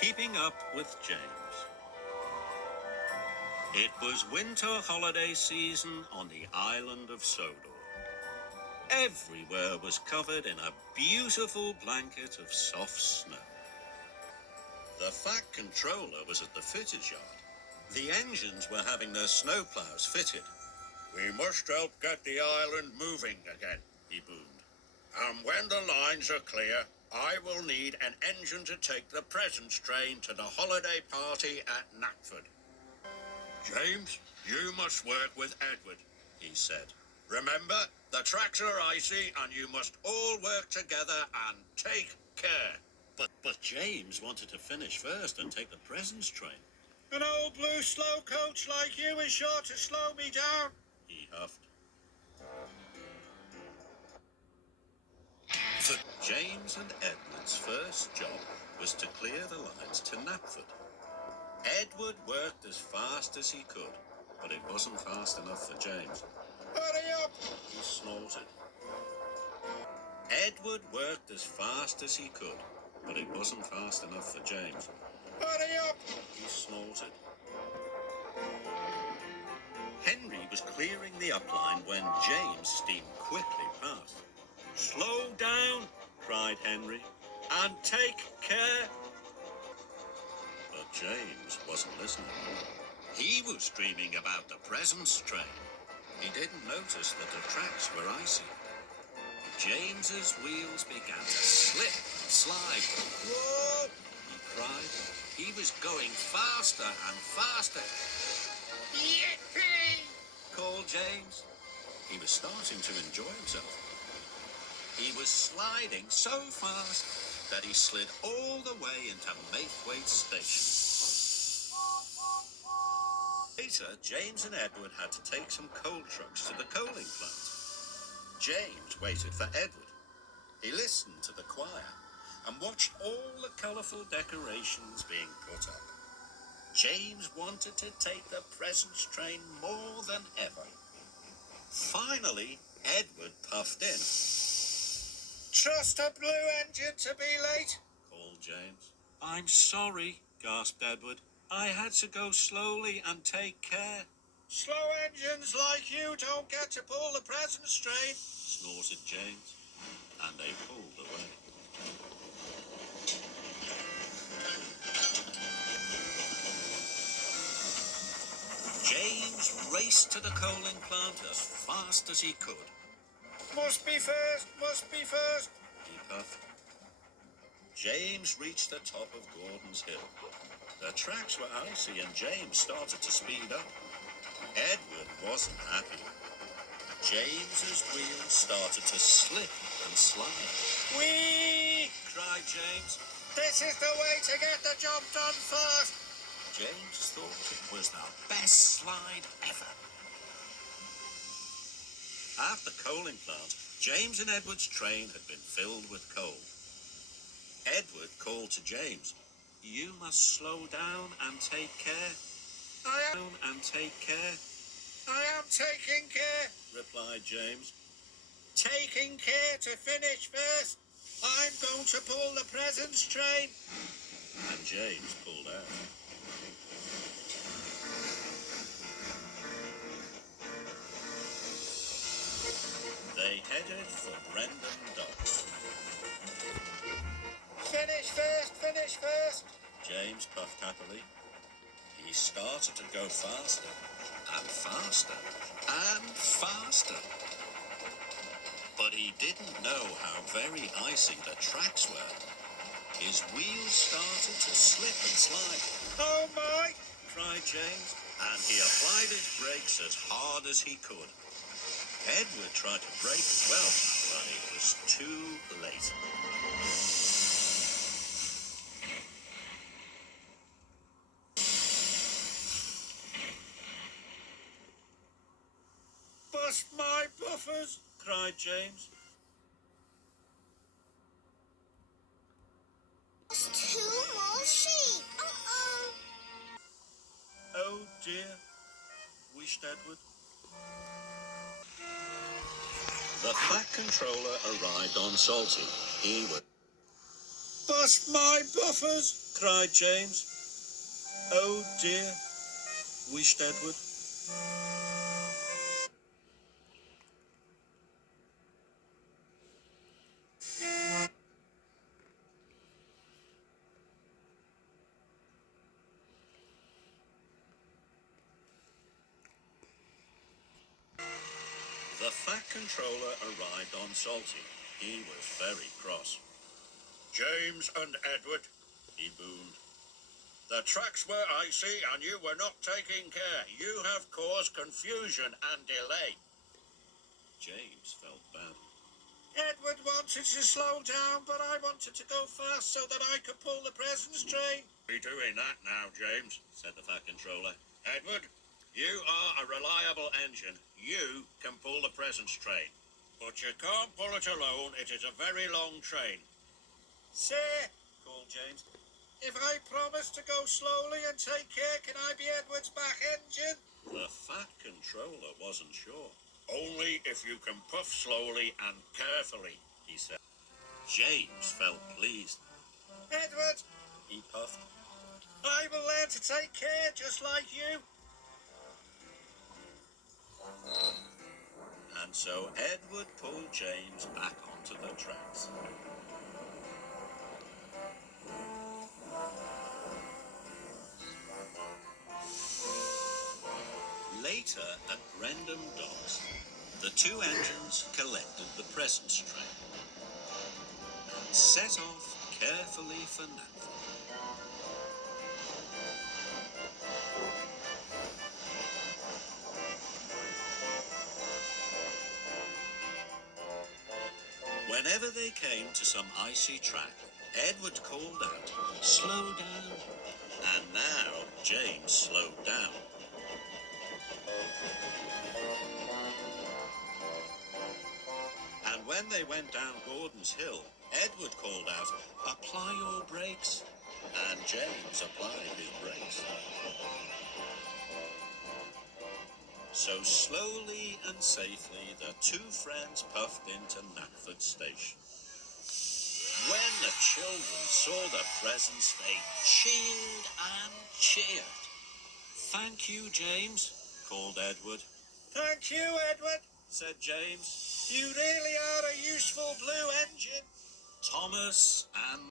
Keeping up with James. It was winter holiday season on the island of Sodor. Everywhere was covered in a beautiful blanket of soft snow. The Fat Controller was at the fitters' yard. The engines were having their snowplows fitted. "We must help get the island moving again," he boomed. "And when the lines are clear, I will need an engine to take the presents train to the holiday party at Knapford. James, you must work with Edward," he said. "Remember, the tracks are icy and you must all work together and take care." But James wanted to finish first and take the presents train. "An old blue slow coach like you is sure to slow me down," he huffed. James and Edward's first job was to clear the lines to Knapford. Edward worked as fast as he could, but it wasn't fast enough for James. "Hurry up!" he snorted. Edward worked as fast as he could, but it wasn't fast enough for James. "Hurry up!" he snorted. Henry was clearing the upline when James steamed quickly past. "Slow down!" cried Henry, "and take care." But James wasn't listening. He was dreaming about the presents train. He didn't notice that the tracks were icy. James's wheels began to slip and slide. "Whoa!" he cried. He was going faster and faster. "Yippee!" called James. He was starting to enjoy himself. He was sliding so fast that he slid all the way into Maithwaite Station. Later, James and Edward had to take some coal trucks to the coaling plant. James waited for Edward. He listened to the choir and watched all the colourful decorations being put up. James wanted to take the presents train more than ever. Finally, Edward puffed in. "Trust a blue engine to be late," called James. "I'm sorry," gasped Edward. "I had to go slowly and take care." "Slow engines like you don't get to pull the presents train," snorted James, and they pulled away. James raced to the coaling plant as fast as he could. Must be first," he puffed. James reached the top of Gordon's Hill. The tracks were icy and James started to speed up. Edward wasn't happy. James's wheels started to slip and slide. "Whee!" cried James. "This is the way to get the job done first." James thought it was the best slide ever. At the coaling plant, James and Edward's train had been filled with coal. Edward called to James. "You must slow down and take care." "I am taking care," replied James. "Taking care to finish first. I'm going to pull the presents train." And James pulled out. They headed for Brendan Docks. Finish first," James puffed happily. He started to go faster and faster and faster. But he didn't know how very icy the tracks were. His wheels started to slip and slide. "Oh my!" cried James, and he applied his brakes as hard as he could. Edward tried to brake as well, but it was too late. "Bust my buffers!" cried James. Just 2 more sheep. Uh-oh. "Oh dear," wished Edward. The Fat Controller arrived on Salty. He was Bust my buffers, cried James. Oh dear, wished Edward. The Fat Controller arrived on Salty. He was very cross. James and Edward, he boomed. The tracks were icy and you were not taking care. You have caused confusion and delay. James felt bad. Edward wanted to slow down, but I wanted to go fast so that I could pull the presents train. Be doing that now, James, said the Fat Controller. Edward, you are a reliable engine. You can pull the presents train. But you can't pull it alone. It is a very long train. Sir, called James, if I promise to go slowly and take care, can I be Edward's back engine? The Fat Controller wasn't sure. Only if you can puff slowly and carefully, he said. James felt pleased. Edward, he puffed, I will learn to take care just like you. And so Edward pulled James back onto the tracks. Later at Brendam Docks, the two engines collected the presents train and set off carefully for Nanford. Whenever they came to some icy track, Edward called out, "Slow down." And now James slowed down. And when they went down Gordon's Hill, Edward called out, "Apply your brakes." And James applied his brakes. So slowly and safely the two friends puffed into Knapford Station. When the children saw the presents, they cheered and cheered. "Thank you, James," called Edward. "Thank you, Edward," said James. "You really are a useful blue engine." Thomas and